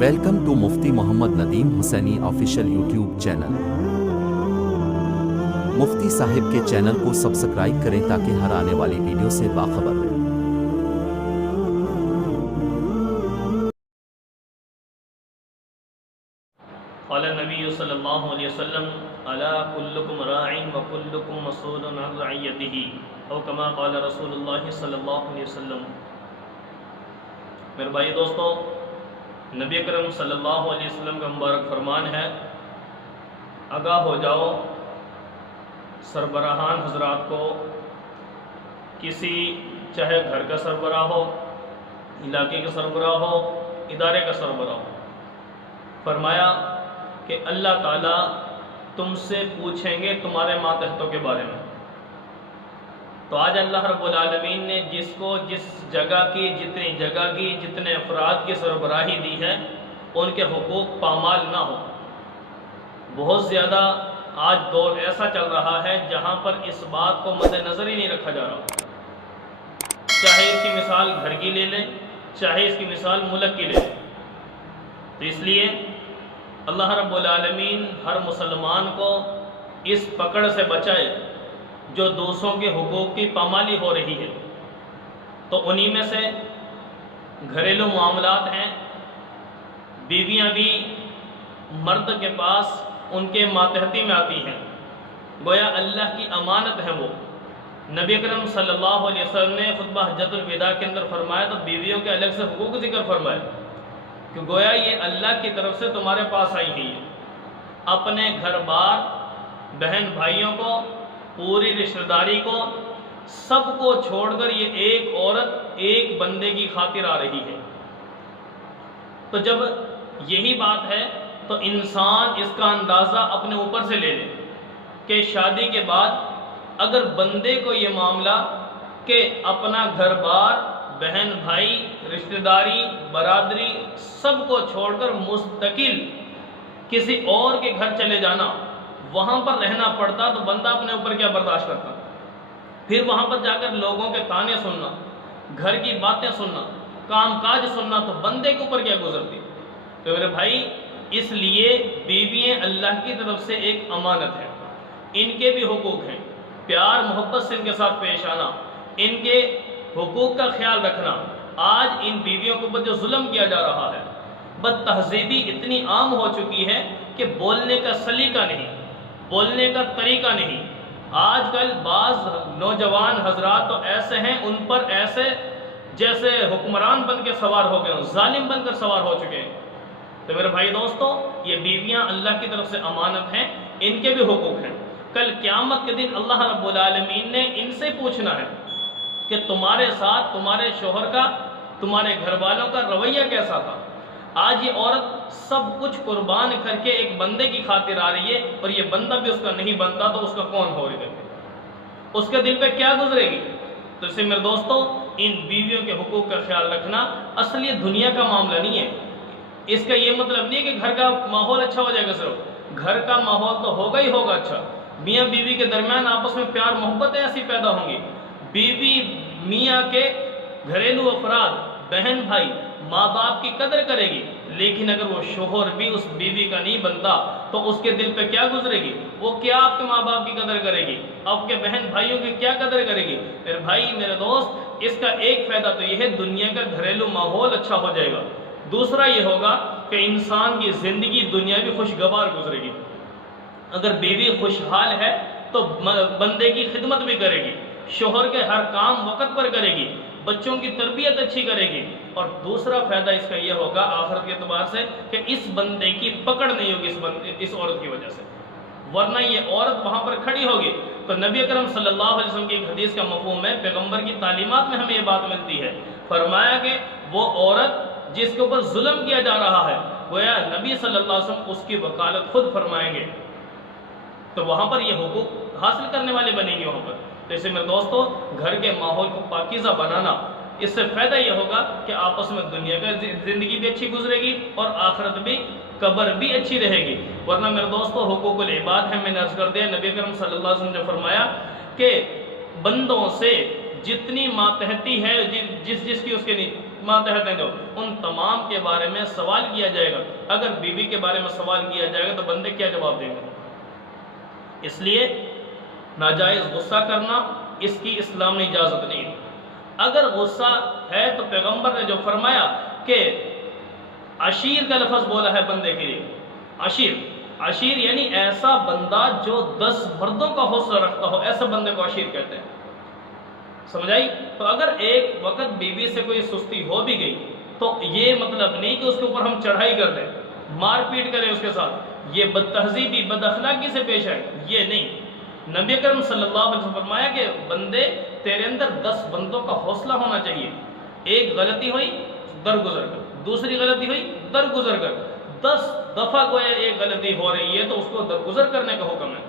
Welcome to Mufti Muhammad Nadeem Husaini official YouTube channel. Mufti صاحب کے channel کو سبسکرائب کریں تاکہ ہر آنے والی ویڈیو سے باخبر رہیں۔ قال النبی صلی اللہ علیہ وسلم الا کلکم راع وکلکم مسئول عن رعیتہ او کما قال رسول اللہ صلی اللہ علیہ وسلم۔ میرے بھائی دوستو، نبی اکرم صلی اللہ علیہ وسلم کا مبارک فرمان ہے، آگاہ ہو جاؤ سربراہان حضرات کو، کسی چاہے گھر کا سربراہ ہو، علاقے کا سربراہ ہو، ادارے کا سربراہ ہو، فرمایا کہ اللہ تعالیٰ تم سے پوچھیں گے تمہارے ماتحتوں کے بارے میں۔ تو آج اللہ رب العالمین نے جس کو جس جگہ کی جتنی جگہ کی جتنے افراد کی سربراہی دی ہے، ان کے حقوق پامال نہ ہو۔ بہت زیادہ آج دور ایسا چل رہا ہے جہاں پر اس بات کو مد نظر ہی نہیں رکھا جا رہا، چاہے اس کی مثال گھر کی لے لیں، چاہے اس کی مثال ملک کی لے لیں۔ تو اس لیے اللہ رب العالمین ہر مسلمان کو اس پکڑ سے بچائے جو دوسروں کے حقوق کی پامالی ہو رہی ہے۔ تو انہی میں سے گھریلو معاملات ہیں، بیویاں بھی مرد کے پاس ان کے ماتحتی میں آتی ہیں، گویا اللہ کی امانت ہے وہ۔ نبی اکرم صلی اللہ علیہ وسلم نے خطبہ حجۃ الوداع کے اندر فرمایا تو بیویوں کے الگ سے حقوق ذکر فرمائے کہ گویا یہ اللہ کی طرف سے تمہارے پاس آئی ہوئی ہے۔ اپنے گھر بار، بہن بھائیوں کو، پوری رشتہ داری کو، سب کو چھوڑ کر یہ ایک عورت ایک بندے کی خاطر آ رہی ہے۔ تو جب یہی بات ہے تو انسان اس کا اندازہ اپنے اوپر سے لے لے کہ شادی کے بعد اگر بندے کو یہ معاملہ کہ اپنا گھر بار، بہن بھائی، رشتہ داری، برادری سب کو چھوڑ کر مستقل کسی اور کے گھر چلے جانا، وہاں پر رہنا پڑتا، تو بندہ اپنے اوپر کیا برداشت کرتا؟ پھر وہاں پر جا کر لوگوں کے تانے سننا، گھر کی باتیں سننا، کام کاج سننا، تو بندے کے اوپر کیا گزرتی؟ تو میرے بھائی، اس لیے بیویاں اللہ کی طرف سے ایک امانت ہے، ان کے بھی حقوق ہیں، پیار محبت سے ان کے ساتھ پیش آنا، ان کے حقوق کا خیال رکھنا۔ آج ان بیویوں کے اوپر جو ظلم کیا جا رہا ہے، بد تہذیبی اتنی عام ہو چکی ہے کہ بولنے کا سلیقہ نہیں، بولنے کا طریقہ نہیں۔ آج کل بعض نوجوان حضرات تو ایسے ہیں، ان پر ایسے جیسے حکمران بن کے سوار ہو گئے ہوں، ظالم بن کر سوار ہو چکے ہیں۔ تو میرے بھائی دوستو، یہ بیویاں اللہ کی طرف سے امانت ہیں، ان کے بھی حقوق ہیں۔ کل قیامت کے دن اللہ رب العالمین نے ان سے پوچھنا ہے کہ تمہارے ساتھ تمہارے شوہر کا، تمہارے گھر والوں کا رویہ کیسا تھا؟ آج یہ عورت سب کچھ قربان کر کے ایک بندے کی خاطر آ رہی ہے، اور یہ بندہ بھی اس کا نہیں بنتا تو اس کا کون ہو رہے گا؟ اس کے دل پہ کیا گزرے گی؟ تو اس سے میرے دوستو، ان بیویوں کے حقوق کا خیال رکھنا اصل یہ دنیا کا معاملہ نہیں ہے۔ اس کا یہ مطلب نہیں ہے کہ گھر کا ماحول اچھا ہو جائے گا، صرف گھر کا ماحول تو ہوگا ہی ہوگا اچھا، میاں بیوی کے درمیان آپس میں پیار محبتیں ایسی پیدا ہوں گی، بیوی میاں کے گھریلو افراد، بہن بھائی، ماں باپ کی قدر کرے گی۔ لیکن اگر وہ شوہر بھی اس بیوی کا نہیں بنتا تو اس کے دل پہ کیا گزرے گی؟ وہ کیا آپ کے ماں باپ کی قدر کرے گی؟ آپ کے بہن بھائیوں کی کیا قدر کرے گی؟ میرے بھائی، میرے دوست، اس کا ایک فائدہ تو یہ ہے، دنیا کا گھریلو ماحول اچھا ہو جائے گا۔ دوسرا یہ ہوگا کہ انسان کی زندگی دنیا بھی خوشگوار گزرے گی۔ اگر بیوی خوشحال ہے تو بندے کی خدمت بھی کرے گی، شوہر کے ہر کام وقت پر کرے گی، بچوں کی تربیت اچھی کرے گی، اور دوسرا فائدہ اس کا یہ ہوگا آخرت کے اعتبار سے کہ اس بندے کی پکڑ نہیں ہوگی اس عورت کی وجہ سے، ورنہ یہ عورت وہاں پر کھڑی ہوگی۔ تو نبی اکرم صلی اللہ علیہ وسلم کی ایک حدیث کا مفہوم ہے، پیغمبر کی تعلیمات میں ہمیں یہ بات ملتی ہے، فرمایا کہ وہ عورت جس کے اوپر ظلم کیا جا رہا ہے، گویا نبی صلی اللہ علیہ وسلم اس کی وکالت خود فرمائیں گے، تو وہاں پر یہ حقوق حاصل کرنے والے بنیں گے وہاں پر۔ تو اسے میرے دوستو، گھر کے ماحول کو پاکیزہ بنانا، اس سے فائدہ یہ ہوگا کہ آپس میں دنیا کا زندگی بھی اچھی گزرے گی اور آخرت بھی، قبر بھی اچھی رہے گی۔ ورنہ میرے دوستو، حقوق العباد ہے، میں نے عرض کر دیا، نبی اکرم صلی اللہ علیہ وسلم نے فرمایا کہ بندوں سے جتنی ماتحتی ہے، جس کی اس کے ماتحت ہیں جو ان تمام کے بارے میں سوال کیا جائے گا۔ اگر بیوی کے بارے میں سوال کیا جائے گا تو بندے کیا جواب دیں گے؟ اس لیے ناجائز غصہ کرنا اس کی اسلام نے اجازت نہیں دی۔ اگر غصہ ہے تو پیغمبر نے جو فرمایا کہ عشیر کا لفظ بولا ہے بندے کے لیے، عشیر یعنی ایسا بندہ جو 10 مردوں کا حوصلہ رکھتا ہو، ایسے بندے کو عشیر کہتے ہیں، سمجھائی؟ تو اگر ایک وقت بیوی سے کوئی سستی ہو بھی گئی تو یہ مطلب نہیں کہ اس کے اوپر ہم چڑھائی کر دیں، مار پیٹ کریں اس کے ساتھ، یہ بد تہذیبی بد اخلاقی سے پیش ہے، یہ نہیں۔ نبی کرم صلی اللہ علیہ وسلم فرمایا کہ بندے تیرے اندر 10 بندوں کا حوصلہ ہونا چاہیے، ایک غلطی ہوئی درگزر کر، دوسری غلطی ہوئی درگزر کر، 10 دفعہ کوئی ایک غلطی ہو رہی ہے تو اس کو درگزر کرنے کا حکم ہے۔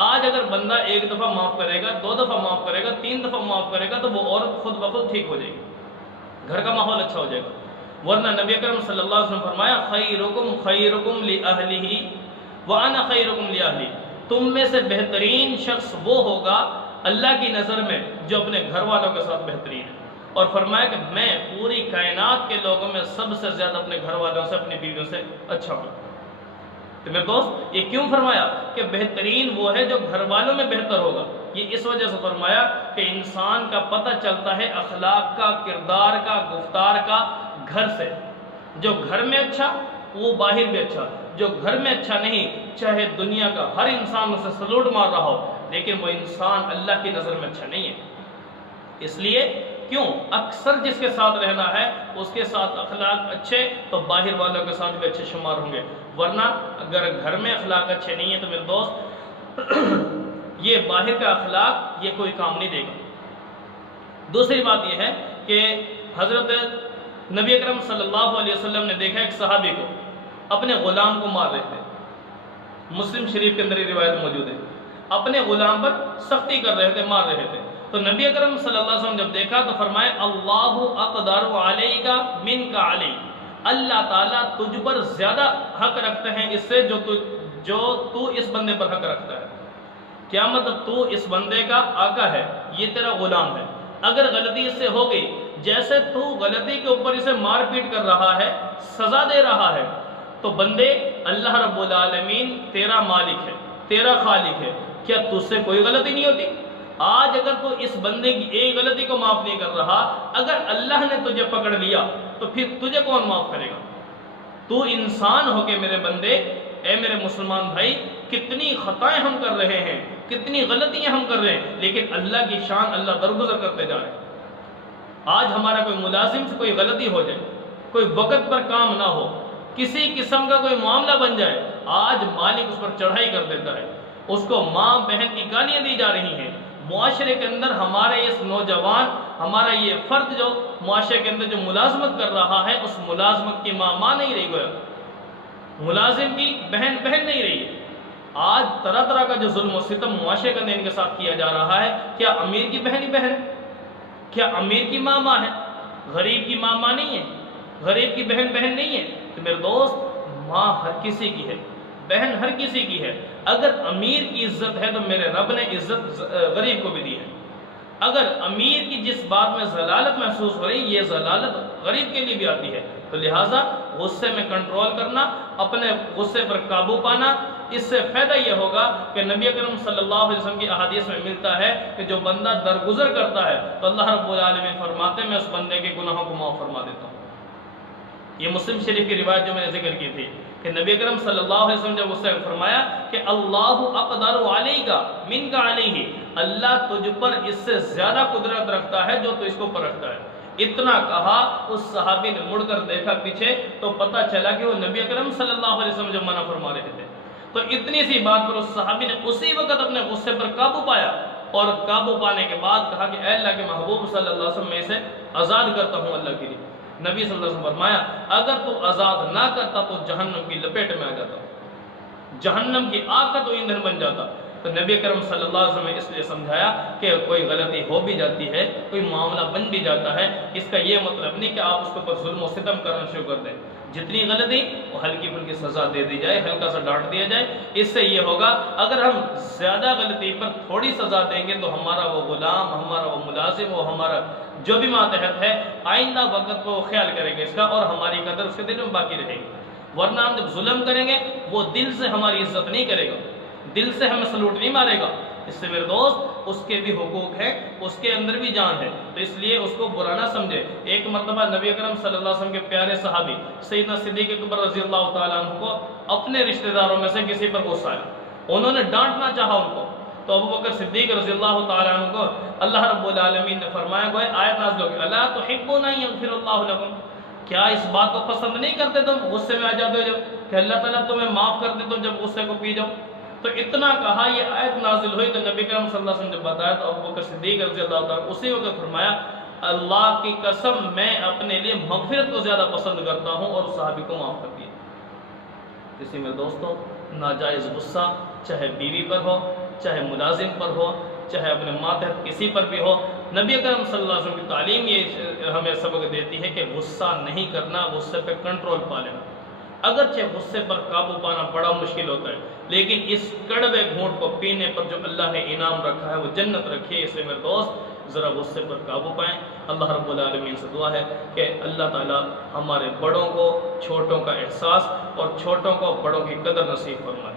آج اگر بندہ ایک دفعہ معاف کرے گا، 2 دفعہ معاف کرے گا، 3 دفعہ معاف کرے گا تو وہ عورت خود بخود ٹھیک ہو جائے گی، گھر کا ماحول اچھا ہو جائے گا۔ ورنہ نبی کرم صلی اللہ علیہ وسلم فرمایا خیرکم خیرکم لأہلہ وانا خیرکم لأہلی، تم میں سے بہترین شخص وہ ہوگا اللہ کی نظر میں جو اپنے گھر والوں کے ساتھ بہترین ہے، اور فرمایا کہ میں پوری کائنات کے لوگوں میں سب سے زیادہ اپنے گھر والوں سے اپنی بیویوں سے اچھا ہوں۔ تو میرے دوست یہ کیوں فرمایا کہ بہترین وہ ہے جو گھر والوں میں بہتر ہوگا؟ یہ اس وجہ سے فرمایا کہ انسان کا پتہ چلتا ہے اخلاق کا، کردار کا، گفتار کا گھر سے۔ جو گھر میں اچھا وہ باہر بھی اچھا، جو گھر میں اچھا نہیں چاہے دنیا کا ہر انسان اسے سلوٹ مار رہا ہو لیکن وہ انسان اللہ کی نظر میں اچھا نہیں ہے۔ اس لیے کیوں اکثر جس کے ساتھ رہنا ہے اس کے ساتھ اخلاق اچھے تو باہر والوں کے ساتھ بھی اچھے شمار ہوں گے، ورنہ اگر گھر میں اخلاق اچھے نہیں ہیں تو میرے دوست یہ باہر کا اخلاق یہ کوئی کام نہیں دے گا۔ دوسری بات یہ ہے کہ حضرت نبی اکرم صلی اللہ علیہ وسلم نے دیکھا ایک صحابی کو اپنے غلام کو مار رہے تھے، مسلم شریف کے اندر یہ روایت موجود ہے، اپنے غلام پر سختی کر رہے تھے، مار رہے تھے۔ تو نبی اکرم صلی اللہ علیہ وسلم جب دیکھا تو فرمائے اللہ اقدر علیک منک علی، اللہ تعالیٰ تجھ پر زیادہ حق رکھتے ہیں اس سے جو تو اس بندے پر حق رکھتا ہے۔ کیا مطلب؟ تو اس بندے کا آقا ہے، یہ تیرا غلام ہے، اگر غلطی اس سے ہو گئی، جیسے تو غلطی کے اوپر اسے مار پیٹ کر رہا ہے، سزا دے رہا ہے، تو بندے اللہ رب العالمین تیرا مالک ہے، تیرا خالق ہے، کیا تجھ سے کوئی غلطی نہیں ہوتی؟ آج اگر تو اس بندے کی ایک غلطی کو معاف نہیں کر رہا، اگر اللہ نے تجھے پکڑ لیا تو پھر تجھے کون معاف کرے گا؟ تو انسان ہو کے میرے بندے، اے میرے مسلمان بھائی، کتنی خطائیں ہم کر رہے ہیں، کتنی غلطیاں ہم کر رہے ہیں، لیکن اللہ کی شان اللہ درگزر کرتے جا رہے ہیں۔ آج ہمارا کوئی ملازم سے کوئی غلطی ہو جائے، کوئی وقت پر کام نہ ہو، کسی قسم کا کوئی معاملہ بن جائے، آج مالک اس پر چڑھائی کر دیتا ہے، اس کو ماں بہن کی گالیاں دی جا رہی ہیں۔ معاشرے کے اندر ہمارے اس نوجوان، ہمارا یہ فرد جو معاشرے کے اندر جو ملازمت کر رہا ہے، اس ملازمت کی ماں نہیں رہی، گویا ملازم کی بہن نہیں رہی۔ آج طرح طرح کا جو ظلم و ستم معاشرے کے اندر ان کے ساتھ کیا جا رہا ہے، کیا امیر کی بہن ہی بہن ہے؟ کیا امیر کی ماں ہے؟ غریب کی ماں نہیں ہے، غریب کی بہن نہیں ہے۔ تو میرے دوست ماں ہر کسی کی ہے، بہن ہر کسی کی ہے۔ اگر امیر کی عزت ہے تو میرے رب نے عزت غریب کو بھی دی ہے۔ اگر امیر کی جس بات میں ضلالت محسوس ہو رہی، یہ ضلالت غریب کے لیے بھی آتی ہے، تو لہٰذا غصے میں کنٹرول کرنا، اپنے غصے پر قابو پانا، اس سے فائدہ یہ ہوگا کہ نبی اکرم صلی اللہ علیہ وسلم کی احادیث میں ملتا ہے کہ جو بندہ درگزر کرتا ہے تو اللہ رب العالمین فرماتے ہیں میں اس بندے کے گناہوں کو معاف فرما دیتا ہوں۔ یہ مسلم شریف کی روایت جو میں نے ذکر کی تھی کہ نبی اکرم صلی اللہ علیہ وسلم جب اس سے فرمایا کہ اللہ اقدر علیک منک علیہ، اللہ تجھ پر اس سے زیادہ قدرت رکھتا ہے جو تو اس کو پر رکھتا ہے، اتنا کہا، اس صحابی نے مڑ کر دیکھا پیچھے تو پتہ چلا کہ وہ نبی اکرم صلی اللہ علیہ وسلم جو منع فرما رہے تھے۔ تو اتنی سی بات پر اس صحابی نے اسی وقت اپنے غصے پر قابو پایا، اور قابو پانے کے بعد کہا کہ اے اللہ کے محبوب صلی اللہ علیہ وسلم میں اسے آزاد کرتا ہوں اللہ کے لیے۔ نبی صلی اللہ علیہ وسلم فرمایا اگر تو آزاد نہ کرتا تو جہنم کی لپیٹ میں آ جاتا، جہنم کی آگ کا تو ایندھن بن جاتا۔ تو نبی کرم صلی اللہ علیہ وسلم نے اس لیے سمجھایا کہ کوئی غلطی ہو بھی جاتی ہے، کوئی معاملہ بن بھی جاتا ہے، اس کا یہ مطلب نہیں کہ آپ اس کے اوپر ظلم و ستم کرنا شروع کر دیں، جتنی غلطی وہ ہلکی پھلکی سزا دے دی جائے، ہلکا سا ڈانٹ دیا جائے، اس سے یہ ہوگا اگر ہم زیادہ غلطی پر تھوڑی سزا دیں گے تو ہمارا وہ غلام، ہمارا وہ ملازم، وہ ہمارا جو بھی ماتحت ہے آئندہ وقت کو خیال کرے گا اس کا، اور ہماری قدر اس کے دل میں باقی رہے گی۔ ورنہ ہم جب ظلم کریں گے وہ دل سے ہماری عزت نہیں کرے گا، دل سے ہمیں سلوٹ نہیں مارے گا۔ اس سے میرے دوست اس کے بھی حقوق ہیں، اس کے اندر بھی جان ہے، تو اس لیے اس کو برا نہ سمجھے۔ ایک مرتبہ نبی اکرم صلی اللہ علیہ وسلم کے پیارے صحابی سیدنا صدیق اکبر رضی اللہ تعالیٰ عنہ کو اپنے رشتہ داروں میں سے کسی پر غصہ آیا، انہوں نے ڈانٹنا چاہا ان کو، تو ابو بکر صدیق رضی اللہ تعالیٰ عنہ کو اللہ رب العالمین نے فرمایا گوئے آیت نازل ہوگی الا تحبون ان یغفر اللہ لکم، کیا اس بات کو پسند نہیں کرتے تم غصے میں آ جاتے ہو جب کہ اللہ تعالیٰ تمہیں معاف کر دے تم جب غصے کو پی جاؤ؟ تو اتنا کہا، یہ آیت نازل ہوئی تو نبی کرم صلی اللہ علیہ وسلم جب بتایا تو ابو بکر صدیق رضی اللہ تعالیٰ اسی وقت فرمایا اللہ کی قسم میں اپنے لیے مغفرت کو زیادہ پسند کرتا ہوں، اور اس صحابی کو معاف کر دیا۔ اسی میں دوستوں ناجائز غصہ چاہے بیوی پر ہو، چاہے ملازم پر ہو، چاہے اپنے ماتحت کسی پر بھی ہو، نبی اکرم صلی اللہ علیہ وسلم کی تعلیم یہ ہمیں سبق دیتی ہے کہ غصہ نہیں کرنا، غصے پہ کنٹرول پا لینا۔ اگرچہ غصے پر قابو پانا بڑا مشکل ہوتا ہے، لیکن اس کڑوے گھونٹ کو پینے پر جو اللہ نے انعام رکھا ہے وہ جنت رکھی ہے۔ اس لیے میرے دوست ذرا غصے پر قابو پائیں۔ اللہ رب العالمین سے دعا ہے کہ اللہ تعالی ہمارے بڑوں کو چھوٹوں کا احساس اور چھوٹوں کو بڑوں کی قدر نصیب فرمائے۔